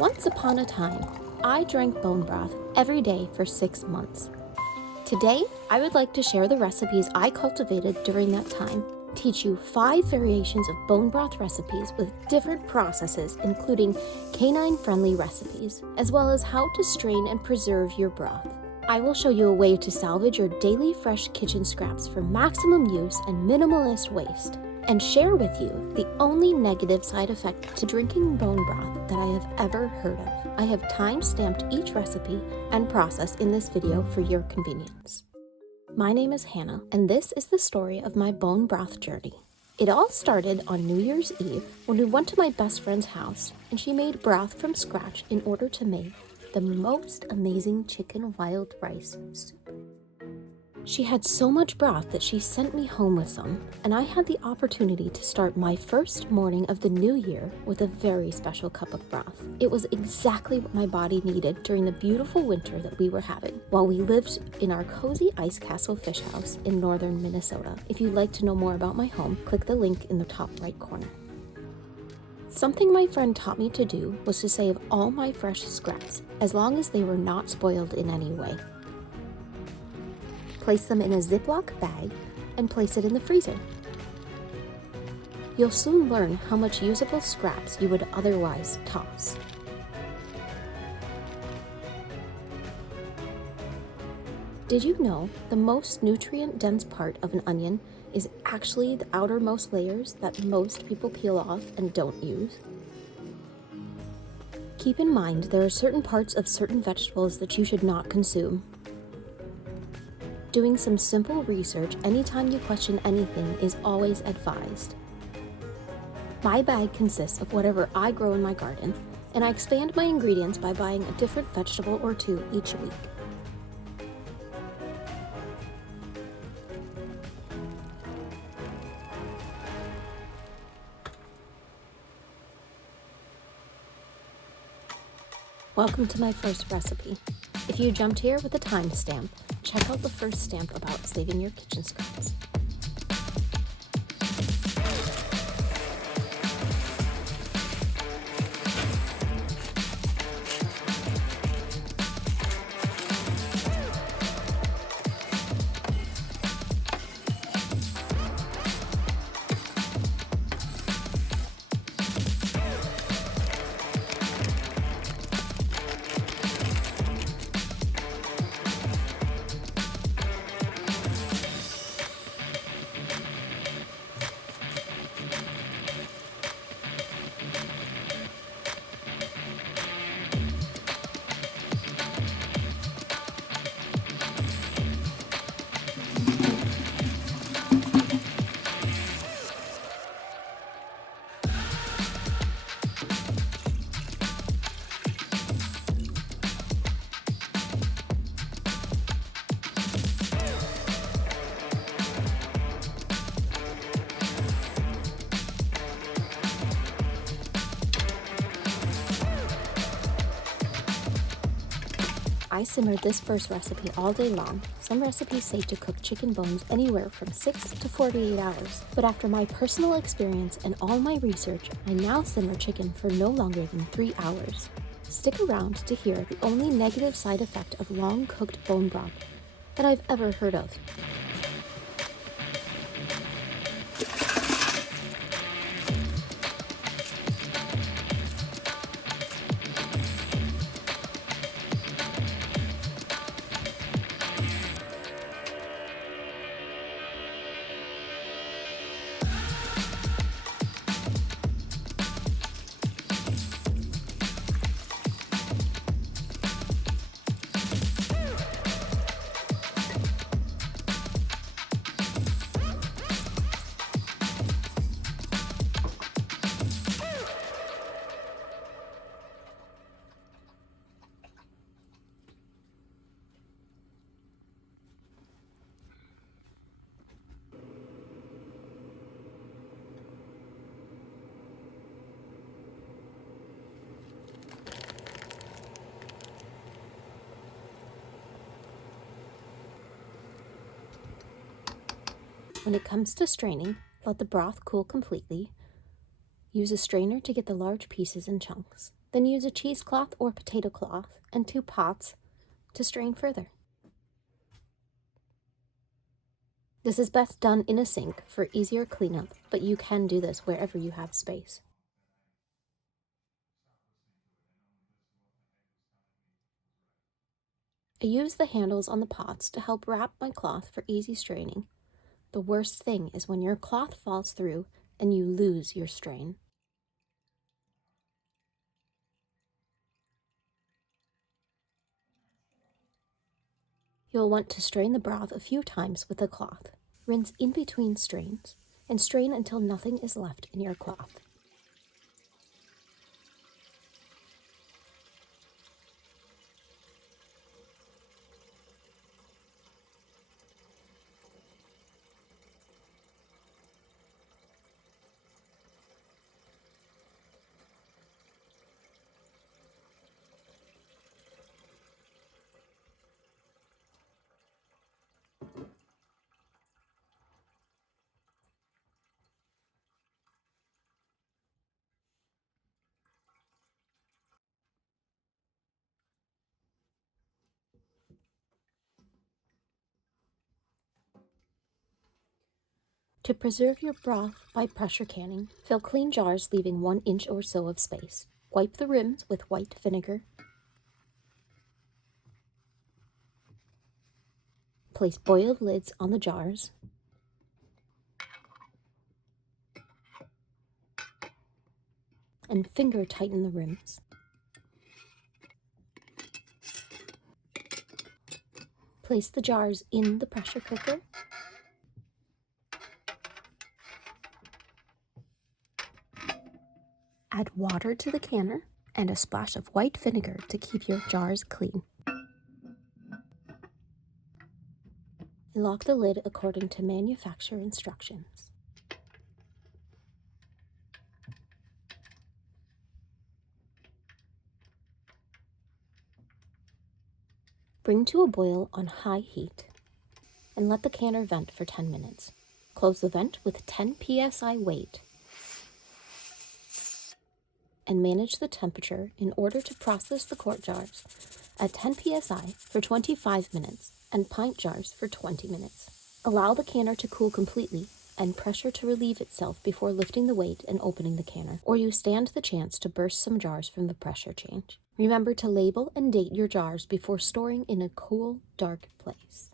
Once upon a time, I drank bone broth every day for 6 months. Today, I would like to share the recipes I cultivated during that time, teach you 5 variations of bone broth recipes with different processes, including canine-friendly recipes, as well as how to strain and preserve your broth. I will show you a way to salvage your daily fresh kitchen scraps for maximum use and minimalist waste, and share with you the only negative side effect to drinking bone broth that I have ever heard of. I have time-stamped each recipe and process in this video for your convenience. My name is Hannah, and this is the story of my bone broth journey. It all started on New Year's Eve when we went to my best friend's house and she made broth from scratch in order to make the most amazing chicken wild rice soup. She had so much broth that she sent me home with some, and I had the opportunity to start my first morning of the new year with a very special cup of broth. It was exactly what my body needed during the beautiful winter that we were having while we lived in our cozy ice castle fish house in northern Minnesota. If you'd like to know more about my home, click the link in the top right corner. Something my friend taught me to do was to save all my fresh scraps, as long as they were not spoiled in any way. Place them in a Ziploc bag and place it in the freezer. You'll soon learn how much usable scraps you would otherwise toss. Did you know the most nutrient-dense part of an onion is actually the outermost layers that most people peel off and don't use? Keep in mind there are certain parts of certain vegetables that you should not consume. Doing some simple research anytime you question anything is always advised. My bag consists of whatever I grow in my garden, and I expand my ingredients by buying a different vegetable or two each week. Welcome to my first recipe. If you jumped here with a timestamp, check out the first stamp about saving your kitchen scraps. I simmered this first recipe all day long. Some recipes say to cook chicken bones anywhere from 6 to 48 hours, but after my personal experience and all my research, I now simmer chicken for no longer than 3 hours. Stick around to hear the only negative side effect of long-cooked bone broth that I've ever heard of. When it comes to straining, let the broth cool completely. Use a strainer to get the large pieces in chunks. Then use a cheesecloth or potato cloth and 2 pots to strain further. This is best done in a sink for easier cleanup, but you can do this wherever you have space. I use the handles on the pots to help wrap my cloth for easy straining. The worst thing is when your cloth falls through and you lose your strain. You'll want to strain the broth a few times with a cloth. Rinse in between strains and strain until nothing is left in your cloth. To preserve your broth by pressure canning, fill clean jars leaving 1 inch or so of space. Wipe the rims with white vinegar. Place boiled lids on the jars. And finger tighten the rims. Place the jars in the pressure cooker. Add water to the canner and a splash of white vinegar to keep your jars clean. Lock the lid according to manufacturer instructions. Bring to a boil on high heat and let the canner vent for 10 minutes. Close the vent with 10 psi weight and manage the temperature in order to process the quart jars at 10 psi for 25 minutes and pint jars for 20 minutes. Allow the canner to cool completely and pressure to relieve itself before lifting the weight and opening the canner, or you stand the chance to burst some jars from the pressure change. Remember to label and date your jars before storing in a cool, dark place.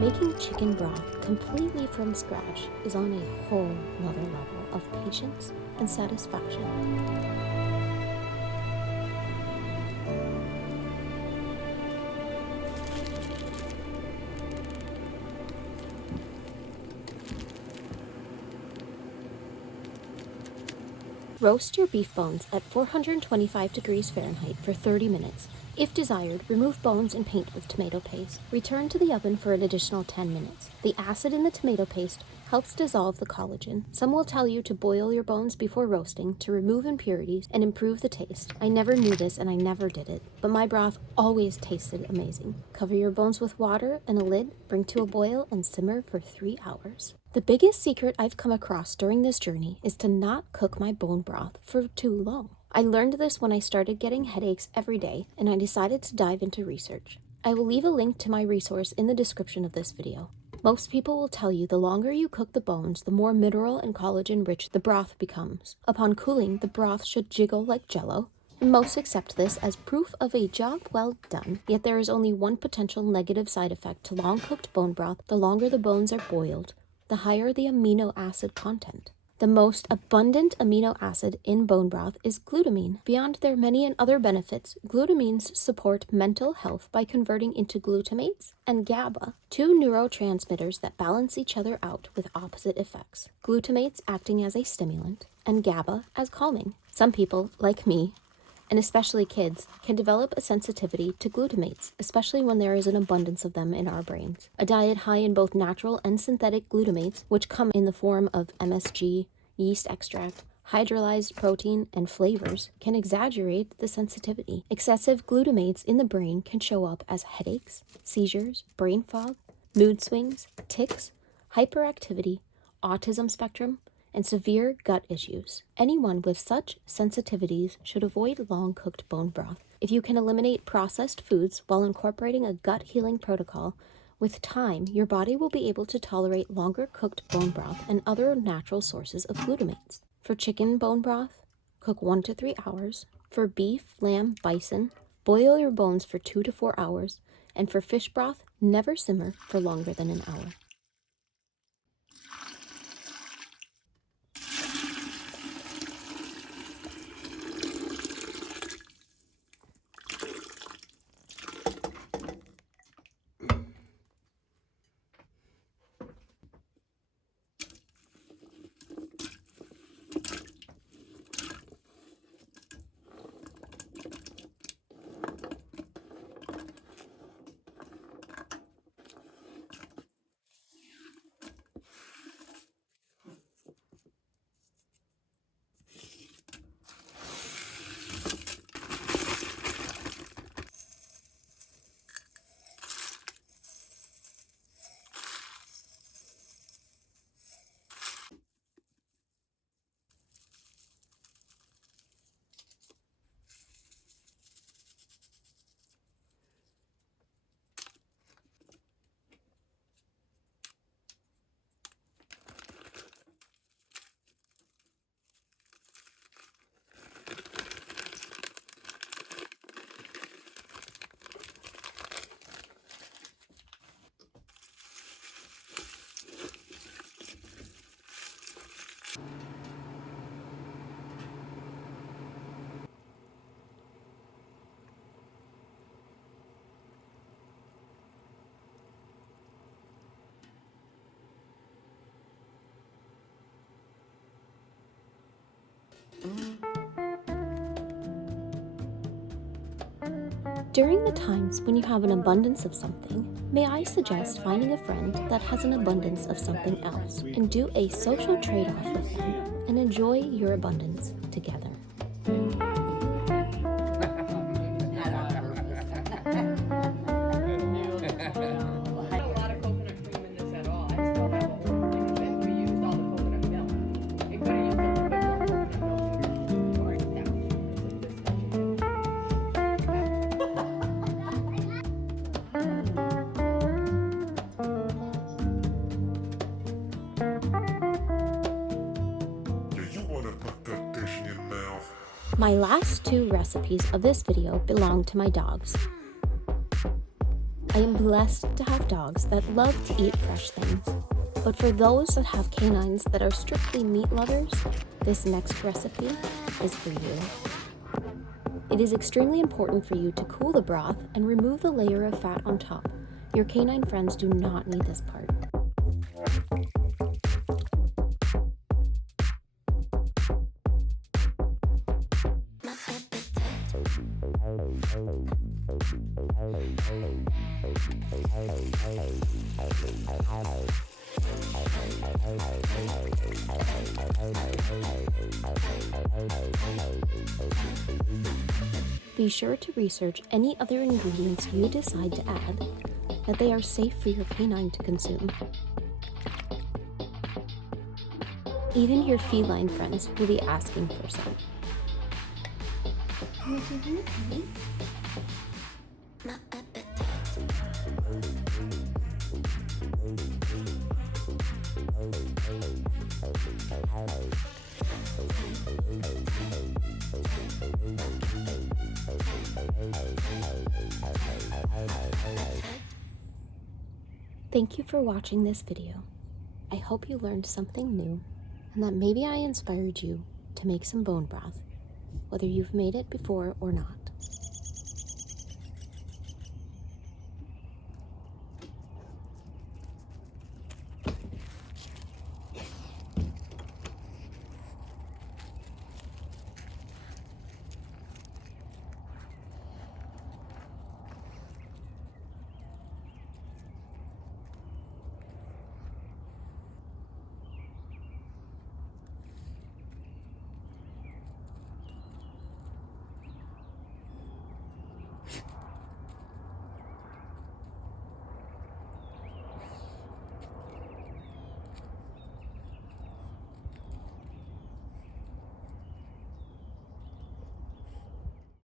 Making chicken broth completely from scratch is on a whole nother level of patience and satisfaction. Roast your beef bones at 425 degrees Fahrenheit for 30 minutes. If desired, remove bones and paint with tomato paste. Return to the oven for an additional 10 minutes. The acid in the tomato paste helps dissolve the collagen. Some will tell you to boil your bones before roasting to remove impurities and improve the taste. I never knew this and I never did it, but my broth always tasted amazing. Cover your bones with water and a lid, bring to a boil, and simmer for 3 hours. The biggest secret I've come across during this journey is to not cook my bone broth for too long. I learned this when I started getting headaches every day, and I decided to dive into research. I will leave a link to my resource in the description of this video. Most people will tell you the longer you cook the bones, the more mineral and collagen rich the broth becomes. Upon cooling, the broth should jiggle like jello, and most accept this as proof of a job well done. Yet there is only one potential negative side effect to long-cooked bone broth. The longer the bones are boiled, the higher the amino acid content. The most abundant amino acid in bone broth is glutamine. Beyond their many and other benefits, glutamines support mental health by converting into glutamates and GABA, two neurotransmitters that balance each other out with opposite effects. Glutamates acting as a stimulant and GABA as calming. Some people, like me, and especially kids, can develop a sensitivity to glutamates, especially when there is an abundance of them in our brains. A diet high in both natural and synthetic glutamates, which come in the form of MSG, yeast extract, hydrolyzed protein, and flavors, can exaggerate the sensitivity. Excessive glutamates in the brain can show up as headaches, seizures, brain fog, mood swings, tics, hyperactivity, autism spectrum, and severe gut issues. Anyone with such sensitivities should avoid long-cooked bone broth. If you can eliminate processed foods while incorporating a gut healing protocol, with time, your body will be able to tolerate longer cooked bone broth and other natural sources of glutamates. For chicken bone broth, cook 1 to 3 hours. For beef, lamb, bison, boil your bones for 2 to 4 hours. And for fish broth, never simmer for longer than an hour. During the times when you have an abundance of something, may I suggest finding a friend that has an abundance of something else and do a social trade-off with them and enjoy your abundance together. My last 2 recipes of this video belong to my dogs. I am blessed to have dogs that love to eat fresh things, but for those that have canines that are strictly meat lovers, this next recipe is for you. It is extremely important for you to cool the broth and remove the layer of fat on top. Your canine friends do not need this part. Be sure to research any other ingredients you decide to add, that they are safe for your canine to consume. Even your feline friends will be asking for some. Thank you for watching this video. I hope you learned something new and that maybe I inspired you to make some bone broth, whether you've made it before or not.